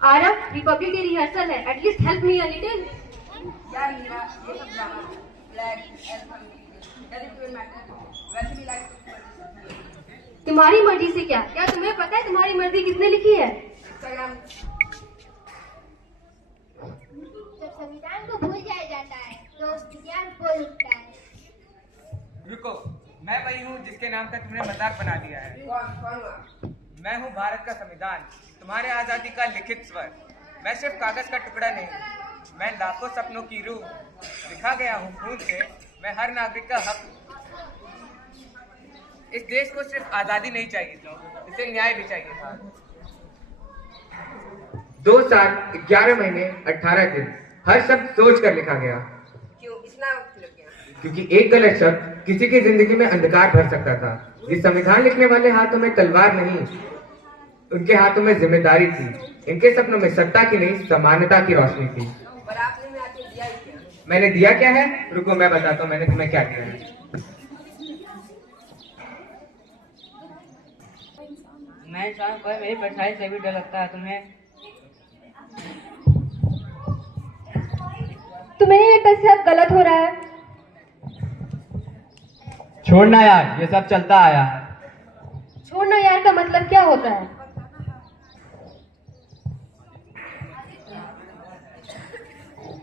Aarav, Republic day rehearsal है, at least help me a little. यार मीरा, ये सब ड्रामा फ्लैग डजंट मैटर, वैसे भी लाइफ तुम्हारी मर्जी से क्या? क्या तुम्हें पता है तुम्हारी मर्जी किसने लिखी है? इंस्टाग्राम। जब संविधान को भूल जाया जाता है तो विज्ञान बोल उठता है। रुको, मैं वही हूँ जिसके नाम का तुमने मजाक बना दिया है। कौन हुआ? मैं हूँ भारत का संविधान, तुम्हारे आजादी का लिखित स्वर। मैं सिर्फ कागज का टुकड़ा नहीं, मैं लाखों सपनों की रूह। लिखा गया हूँ खून से, मैं हर नागरिक का हक। इस देश को सिर्फ आजादी नहीं चाहिए थी, इसे न्याय भी चाहिए था। 2 साल 11 महीने 18 दिन, हर शब्द सोच कर लिखा गया। क्यों इतना वक्त लग गया? क्योंकि एक गलत शब्द किसी की जिंदगी में अंधकार भर सकता था। इस संविधान लिखने वाले हाथों में तलवार नहीं, उनके हाथों में जिम्मेदारी थी। इनके सपनों में सत्ता की नहीं, समानता की रोशनी थी। पर आपने में आके दिया ही क्या? मैंने दिया क्या है? रुको मैं बताता हूँ मैंने तुम्हें क्या दिया है। मैं इंसान को मेरी परछाई से भी डर लगता है तुम्हें। तुम्हें नहीं लगता इससे अब गलत हो रहा है? छोड़ना यार, ये सब चलता आया है। छोड़ना यार का मतलब क्या होता है?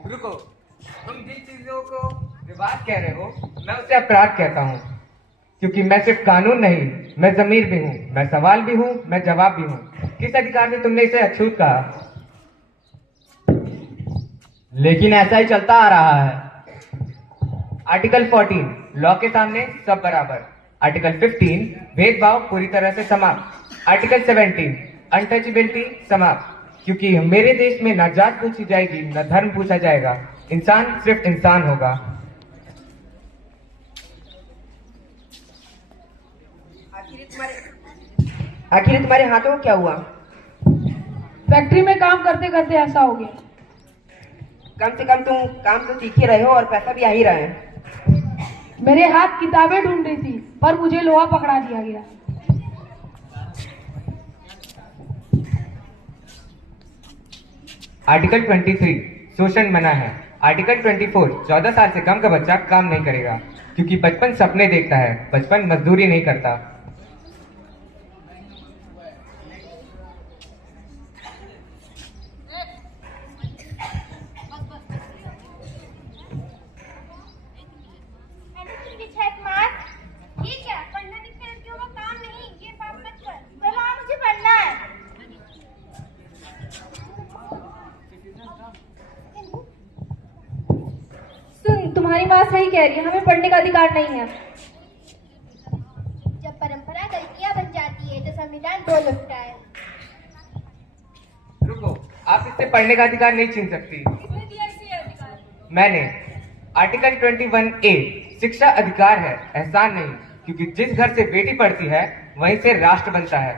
रुको, तुम जिन चीजों को रिवाज कह रहे हो, मैं उसे अपराध कहता हूँ। क्योंकि मैं सिर्फ कानून नहीं, मैं जमीर भी हूँ, मैं सवाल भी हूँ, मैं जवाब भी हूँ। किस अधिकार से तुमने इसे अछूत कहा? लेकिन ऐसा ही चलता आ रहा है। आर्टिकल 14, लॉ के सामने सब बराबर। आर्टिकल 15, भेदभाव पूरी तरह से समाप्त। आर्टिकल 17, अनटचेबिलिटी समाप्त। क्योंकि मेरे देश में न जात पूछी जाएगी, न धर्म पूछा जाएगा, इंसान सिर्फ इंसान होगा। आखिर तुम्हारे हाथों को क्या हुआ? फैक्ट्री में काम करते करते ऐसा हो गया। कम से कम तुम काम तो सीख ही रहे हो और पैसा भी आ ही रहा है। मेरे हाथ किताबें ढूंढ रही थी पर मुझे लोहा पकड़ा दिया गया। आर्टिकल 23, शोषण मना है। आर्टिकल 24, 14 साल से कम का बच्चा काम नहीं करेगा। क्योंकि बचपन सपने देखता है, बचपन मजदूरी नहीं करता। Anything which has mass? ये क्या? पढ़ना लिखना लड़कियों का काम नहीं, ये बात मत कर। चलो मुझे पढ़ना है। सुन, तुम्हारी माँ सही कह रही है, हमें पढ़ने का अधिकार नहीं है। जब परंपरा गलतियां बन जाती है तो संविधान बोल उठता है। रुको, आप इससे पढ़ने का अधिकार नहीं छीन सकती। किसने दिया इसे अधिकार? मैंने। आर्टिकल 21A, शिक्षा अधिकार है, एहसान नहीं। क्योंकि जिस घर से बेटी पढ़ती है वहीं से राष्ट्र बनता है।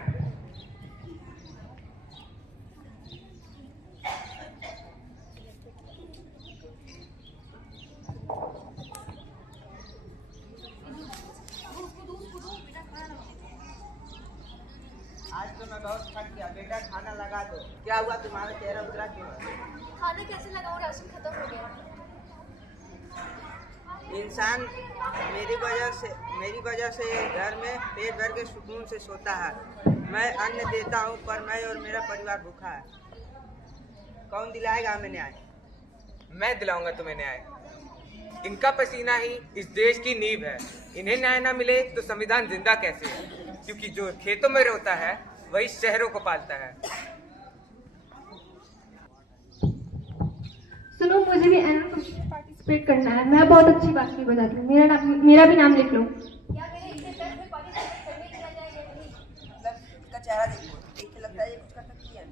आज तो मैं बहुत थक गया। बेटा खाना लगा दो। क्या हुआ, तुम्हारा चेहरा उतरा क्यों? खाना कैसे लगाऊं, राशन खत्म हो गया। इंसान मेरी वजह से घर में पेट भर के सुकून से सोता है। मैं अन्न देता हूँ पर मैं और मेरा परिवार भूखा है। कौन दिलाएगा हमें न्याय? मैं दिलाऊंगा तुम्हें न्याय। इनका पसीना ही इस देश की नींव है। इन्हें न्याय ना मिले तो संविधान जिंदा कैसे है? क्योंकि जो खेतों में रोता है वही शहरों को पालता है। सुनो, मुझे भी एनुअल फंक्शन में पार्टिसिपेट करना है। मैं बहुत अच्छी बांसुरी बजाती हूँ, मेरा भी नाम लिख लो। क्या मेरे इसे दर्द में पार्टिसिपेट करने दिया जाए या नहीं? इसका चेहरा देखो, देख के लगता है ये कुछ कर सकती है।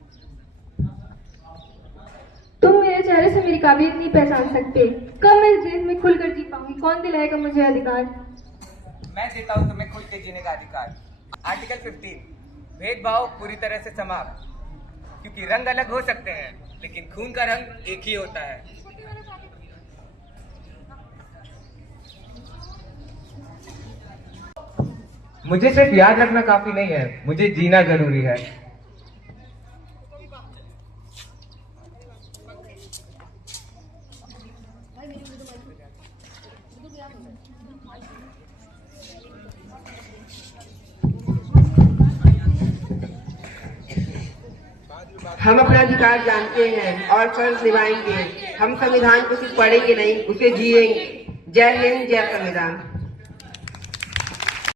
तुम मेरे चेहरे से मेरी काबिलियत नहीं पहचान सकते। कब मैं इस देश में खुलकर जी पाऊंगी? कौन दिलाएगा मुझे अधिकार? मैं देता हूँ तुम्हें खुल के जीने का अधिकार। आर्टिकल 15, भेदभाव पूरी तरह से समाप्त। क्योंकि रंग अलग हो सकते हैं लेकिन खून का रंग एक ही होता है। मुझे सिर्फ याद रखना काफी नहीं है, मुझे जीना जरूरी है। हम अपना अधिकार जानते हैं और फर्ज निभाएंगे। हम संविधान को सिर्फ पढ़ेंगे नहीं, उसे जिएंगे। जय हिंद, जय संविधान।